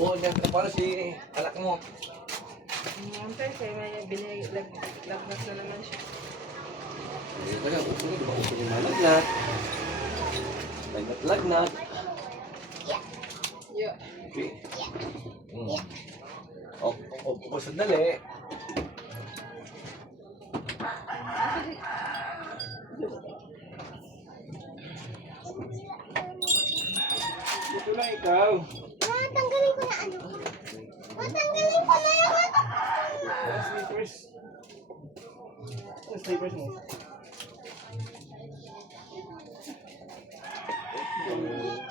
Oo, yan ka para si anak mo. Siyempre, kaya may lagnas na naman siya. Hindi ka lang, upo di ba? Upo yung malagnat. Lagnat. Yeah. Okay. Upo sandali. Dito lang ikaw. Tanggalin ko na ano. Tanggalin ko na yung ano. Slippers. Slippers mo.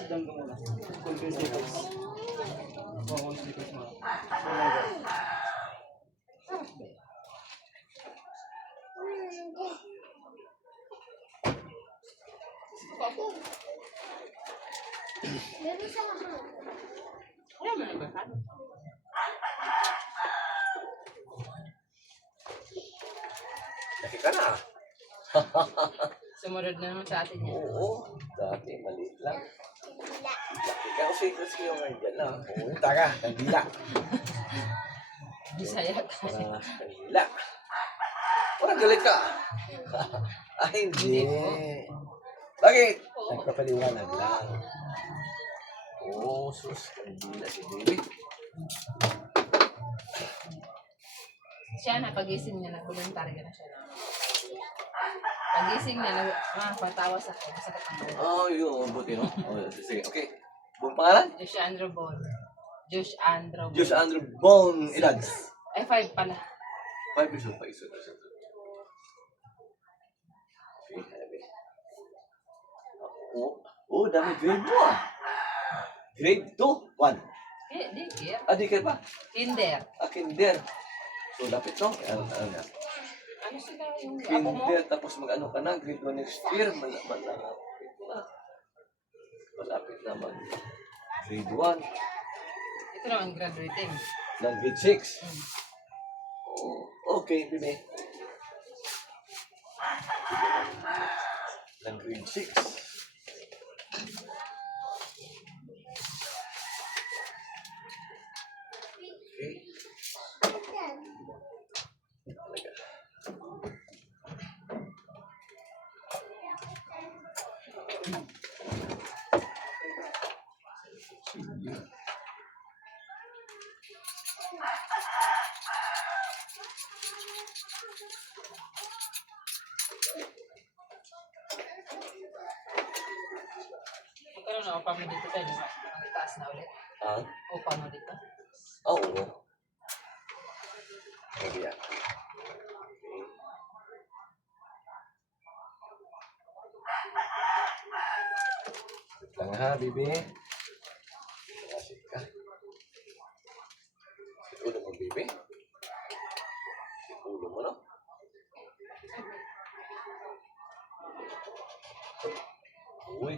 Sidang ka muna. Kulpin slippers. Oo, slippers mo. Meron sa lahat. Wala mo nagbakan. Laki ka na. Sumunod na naman sa atin yan. Oo. Dati, maliit lang. Laki ka. Kasi yung ngayon lang. Oo, taga. Kandila. Bisaya tayo. Kandila. Parang galit ka. Ay, hindi. Bakit? Nagpapaliwanag lang. Oo, sus. Kandila si baby. Siya na, pagising niya, nag-voluntaryo na siya. Pagising niya, patawa sa akin. Masakit ang buhay. Oh, yun. Buti, no? Oh, sige, okay. Buong pangalan? Josh Andrew Ball. Josh Andrew Ball. Josh Andrew Bone. Ilan? Ay, 5 pala. 5 years old. 5 years old. Okay, hanabi. Oh, dami grade 2 ah. Grade 2? 1. Di kaya. Ah, di ka ba? Kinder. Ah, kinder. So, lapit no? Ano na? Ano sila yung apo mo? Kinder, tapos mag-ano ka na, grade 1 next year. Malapit na. Malapit na mag grade 1. Ito naman graduating. Ng grade 6. Oh, okay, bibi. Ng grade 6. Okay. Talaga. Magkaroon na upa mo dito tayo. Ang itaas na ulit. Ah? Upa mo dito. Oo. Okay, yan. Wait lang ha, bibi. Asik ka. Sit ulo mo, bibi. Sit ulo mo, no? Uy.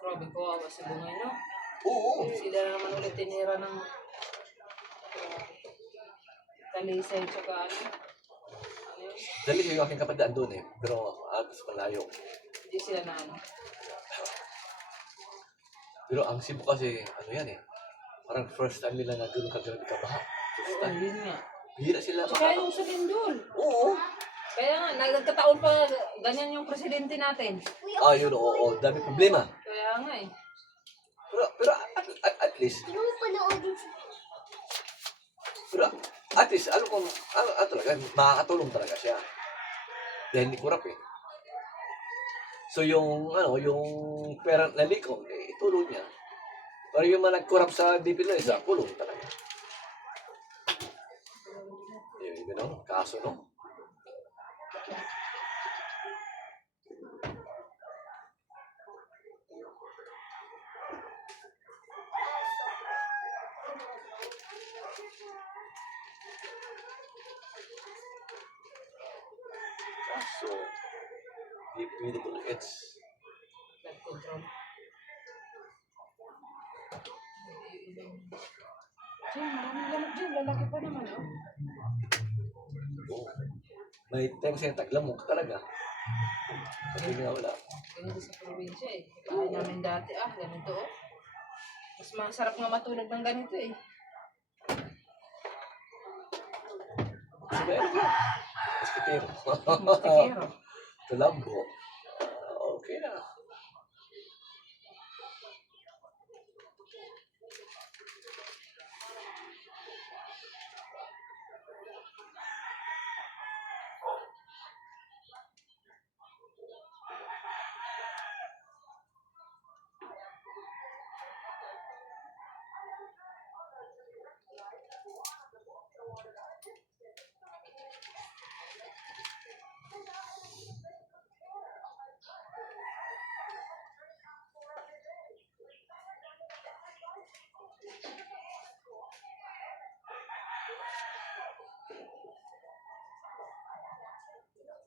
Grabe ko, awa si Bungay, no? Oo. Sila na naman ulit tinira ng talisay tsaka ano. Ano yun? Dali ko yung aking kapadaan doon eh. Pero agos malayo. Hindi sila na ano. Pero ang Cebu kasi, ano yan eh. Parang first time nila na gano'ng kagabi ka baha. First Oo, time. yun nga. Bihira sila Tsaka yung sa Lindol. Oo. Kaya nga, nagkataon pa ganyan yung presidente natin. Ah, yun, oo. Dami problema. Kaya nga eh. Pero at least, Ano mo panoodin si pero at least, ano kung, talaga, makakatulong talaga siya. Dahil hindi kurap eh. So yung, yung parent na likom, itulong niya. Pero yung mga nag-corrupt sa DPWH, kulong talaga. Yun, no? Kaso, no? So, hindi pwede ko it's Blood control. Diyan, maraming gamot dyan. Lalaki pa naman, oh. oh, may time siya taglamok talaga. Kasi nga wala. Ganito sa probinsya eh. Bahay namin dati ganito oh. Mas masarap nga matulog ng ganito eh. So, meron ka. Mosquitero. Mustikero. Tulambo. Okay na.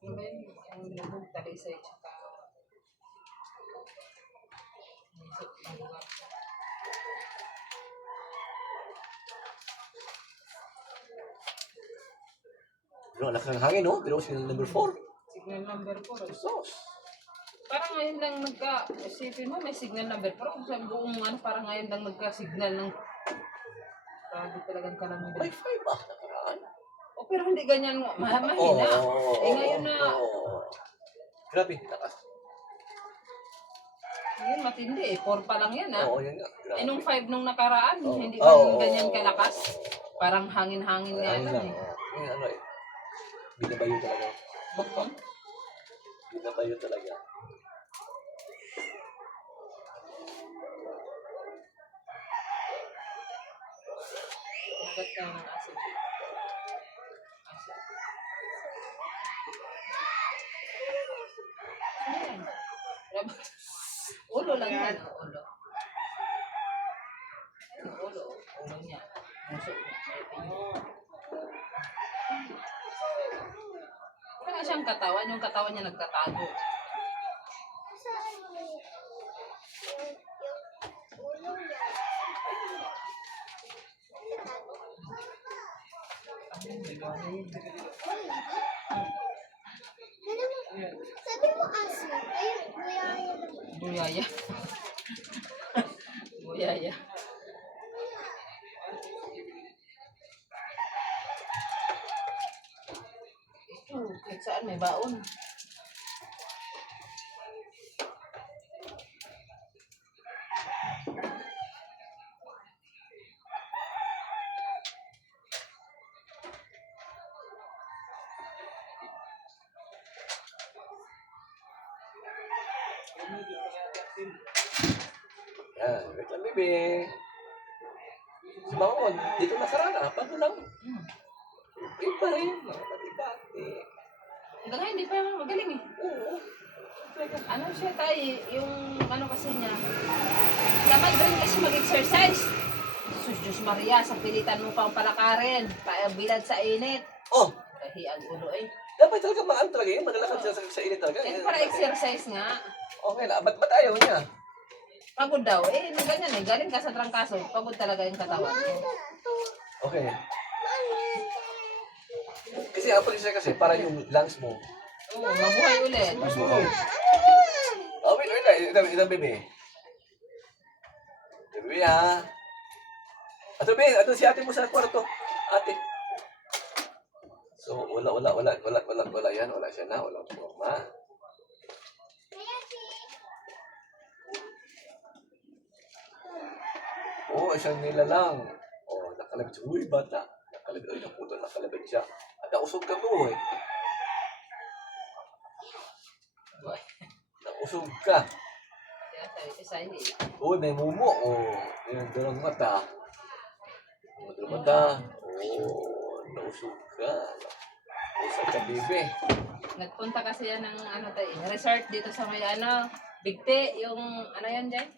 Ano ba yun? Yung labog, talisay, tsaka... Isip ng lugar. Pero ang laki ng hangin, no? Pero signal number 4. Signal number 4. Sos. Parang ngayon lang isipin mo, may signal number 4. Sa buong parang ngayon lang nagka-signal ng... Grabe talagang kalamidad. May 5 ba? Nakaraan. Oh, pero hindi ganyan nga. Mahina. Ngayon na... Grabe, takas. Ngayon matindi eh. 4 pa lang yan Oo, yan nga. Grabe. Nung 5 nung nakaraan, Oo. hindi Oo, man ganyan oo, kalakas. oo. Parang hangin-hangin nga Ayun lang lang. eh. Yung ano eh. Binabayo talaga. Binabayo talaga. Nagat ka ng acid. Acid. Ayan. Ulo lang yan. Ulo. Ayun, ulo. Ulo niya. Muso niya. Wala siyang katawan. Yung katawan niya nagtatago. Saan mo yung ulo niya? Sabi mo aso. Ayun, buyaya naman. Buyaya. Buyaya. Ito, kahit saan may baon. Yan, wait lang, baby. Si Bangon, dito nakaraan, paano lang? Okay pa rin, mga pati-pati. Hanggang ngayon, hindi pa naman magaling eh. Oo. Ano siya tayo, yung ano kasi niya, tamad rin kasi mag-exercise. Sus, Diyos Maria, sa pilitan mo pang palakarin, bilad sa init. Oh, Kahi ang ulo eh. dapat talaga maano talaga yun, magalakad siya sa init talaga. Yan para exercise nga. Okay na, ba't ayaw niya? Pagod daw, ganyan eh, galing ka sa trangkaso, pagod talaga yung katawan mo. Okay. Kasi apple siya kasi, para yung lungs mo. Oo, mabuhay ulit. Okay. Oh, wait, ito, baby. Baby, ha? Ato, baby, ato si ate mo sa kwarto. Ate. So, wala yan. Wala siya na, walang forma. Oo, isang nila lang. Oh, nakalabit siya. Uy, bata. Nakalabit siya. At nausog ka mo, eh. Nausog ka. Kaya sabi ko sa'yo eh. Uy, may mumo. Oh, yung dalawang mata. Dalawang mata. Oh, nausog ka. Nausog ka, baby. Nagpunta kasi yan ng resort dito sa may Bigte, yung yan dyan?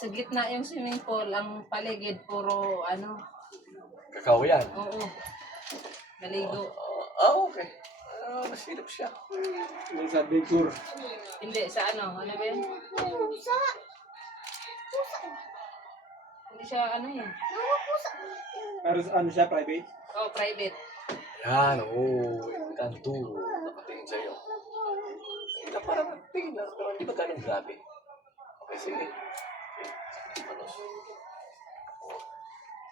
Sa gitna yung swimming pool, ang paligid puro Kakao yan. oo. Naligo. Okay. Masilip siya. Yung sa adventure. Hindi, sa ano ba yun? Pusa. Hindi siya ano yan. Mga pusa. Pero ano siya, private? Oh, private. Yan, oo. Kanto. Nakatingin sa'yo. Hindi na parang tingin na. Pero hindi ba ganun grabe? Okay, sige.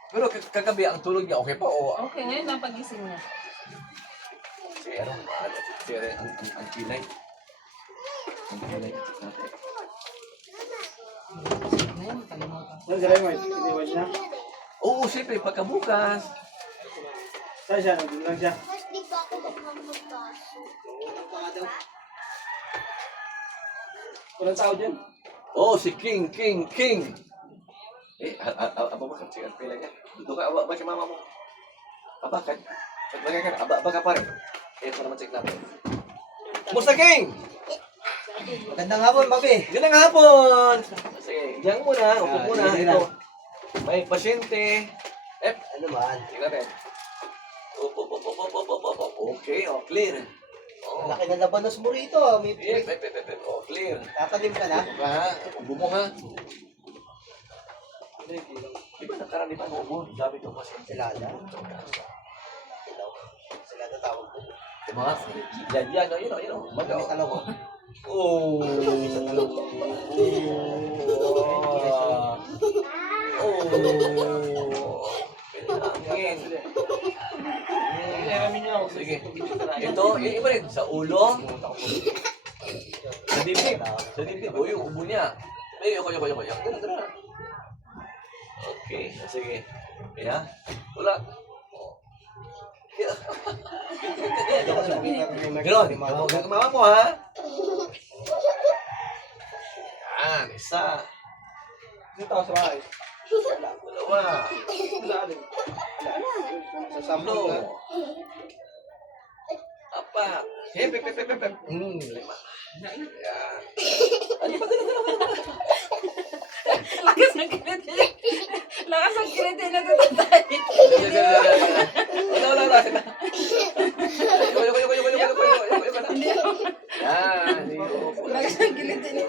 Pero kagabi, ang tulog niya, okay pa? O, Okay, ngayon lang pagising niya. sige, ang kilay. Ang kilay. Natin. Ngayon, kalimutan. Saan sila yung white? Iniwan niya? Oo, siyempre, pagkabukas. Saan siya? Nandun lang siya. Mas di pa ako magpapasok. Walang tao dyan. Oh, si King. Ababakar, sige, ang pila niya. Dito ka, aba si mama mo. Abakar. Pagbagay ka, aba ka pa rin. Ito naman check natin. Kumusta, King? Magandang hapon, Papi. Gandang hapon! Sige, diyan muna, upo muna. sige Ito. lang. May pasyente. Ano man? Tingnan natin. Upo. Okay, clear. Oh. Laki ng labanos mo rito. Ah. May Clear. tatanim ka na. Ubo mo ha. Di ba nakaraan mo ubo? Sabi ko kasi. Silada. Silada tawag ko. Di ba? Yan. Yun. May talaw ko. Oh. Sige. Ito, yung iba rin. Sa ulo. Sa dibdib. O yung ubo niya. Yoko. Ganun. Okay, sige. Kaya, wala. Ganon, huwag mama mo ha. Yan, isa. Sino tao sa bahay? Dalawa. Saan? Sa samlo. Tatlo. Apat. Pep. Lima. Yan. Ano ba ganun? Lakas ng kiliti. Lakas ng kiliti na tutatay. Wala. Yan. Lakas ng kiliti na.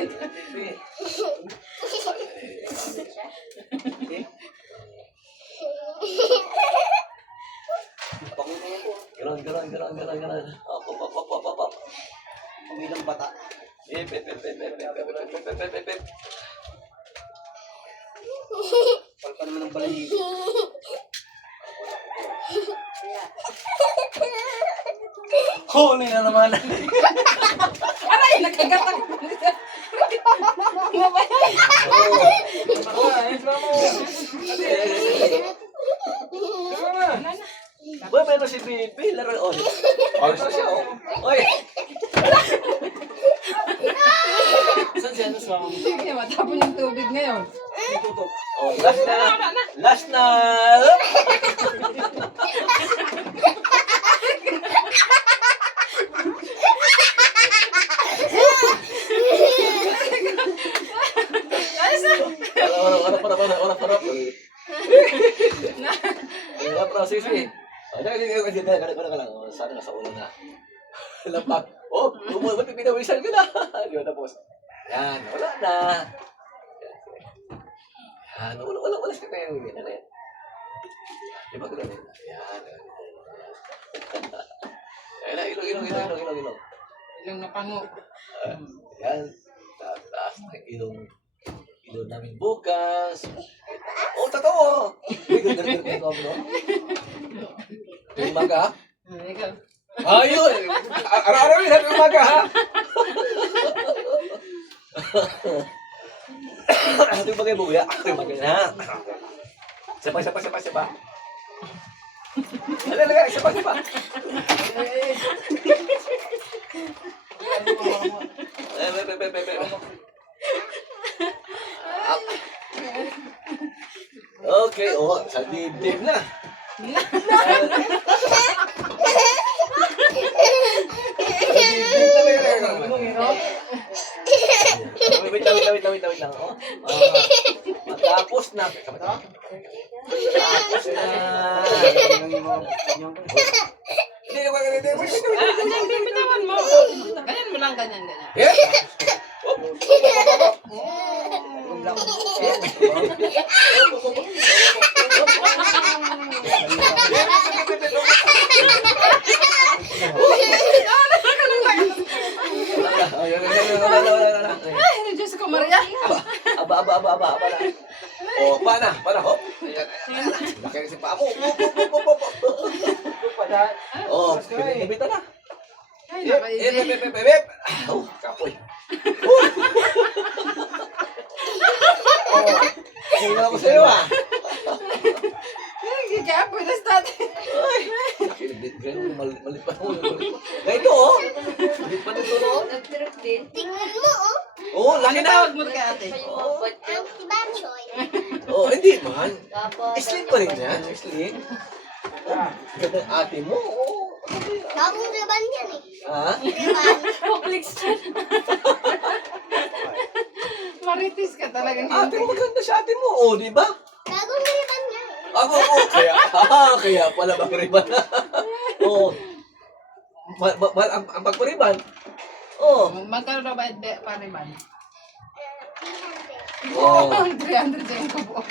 Ganon. Op. Umilang bata. Pep. Palpa naman ng balay. Huli na naman. Aray, nakagat ako. Boy, meron si Bibi. Laro. Ayos na siya. Oy. Saan siya? Sige, matapon yung tubig ngayon. Last na. Wala process eh. Ganun ka lang. Sana nasa ulo na. Lapak. Oh, ba't pinawisan ka na? Yun, tapos. Yan, wala na. Yan, wala sa kaya yung ganyan na yan. Di ba ganun? Yan. Ilong. Ilang napango. Yan. Taas ng ilong namin bukas. Oh, totoo! Ganun ko, bro. Yung umaga, ha? Ikaw. Ayun! Araw-araw yun, yung umaga, ha? Ito yung bagay buya. Ito yung bagay na. Isa pa. Talaga, isa pa. Okay, sa dibdib na. Wait lang. Matapos na. Hindi, Ganyan, bitawan mo. Ganyan mo lang, ganyan. Yeah. Ay, Diyos ko, Maria. Aba. Oh, pana. Hop. Ayan. Laki rin si paa mo. Oh, pinibita na. Ay, nakaigi. Oh, kapoy. Ay, wala ko sa'yo ah. Ay, gagapoy na sa dati. Malipat mo. Ito oh. Malipat ito no. Tingnan mo, oh. Oh, laki na. Tawag mo kay ate. Ang si Bachoy. Oh, hindi man. Slim pa rin yan. Slim. Ganda ng ate mo. Oh. Bagong riban yan, eh. Ha? Riban. Maritis ka talagang. Ate mo, maganda siya ate mo. Oh, di ba? Bagong riban yan. Ako, kaya pala magriban. Oo. Ang pagpariban. Oo. Magkano na ba pariban? Oo. 300 din ko po.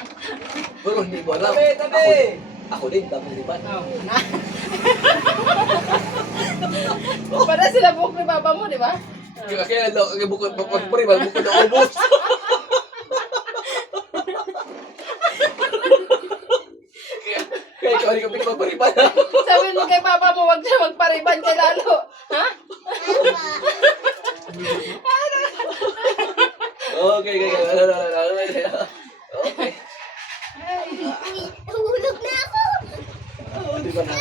Pero hindi mo alam. Ako din, dami riban. Para sila buhok ni baba mo, di ba? Kaya bukod pagpariban, bukod na ubos. Kaya ikaw hindi ka pinagpapariban. Sabi mo kay papa mo, wag siya magpariban kay Lalo. Ha? Okay. Okay. Hulog na ako. Oh, di ba na?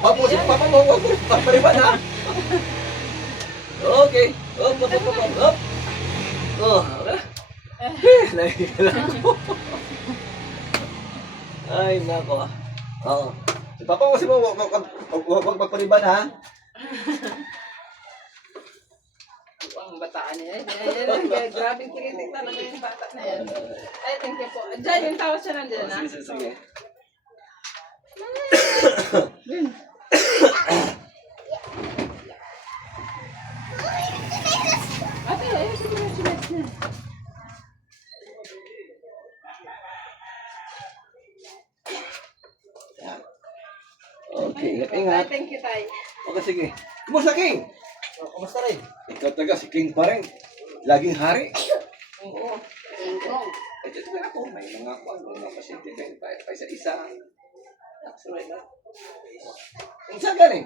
Papa mo, huwag mo papariban ha? Okay. Up. Oh, wala. Nakikala ko. Ay, nako. Oo. Si Papa kasi mo, huwag magpariban ha? Ang bataan niya. Grabe kinitig talaga yung bata na yan. Ay, thank you po. Diyan, yung tawas siya nandiyan na. Sige. Ate, ayun sa sinas niya. Okay, Ay, ingat. thank you, Tay. Okay, sige. Kumusta, King? Kumusta rin? Ikaw talaga, si King pa rin. Laging hari. Oo. Ay, dito na ako. May mga pasyente kayo pa isa-isa. Sorry na. Ang saan galing?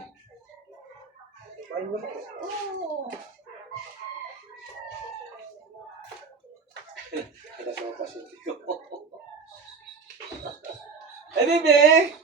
Ito sa mga pasyente ko. Ay, bebe!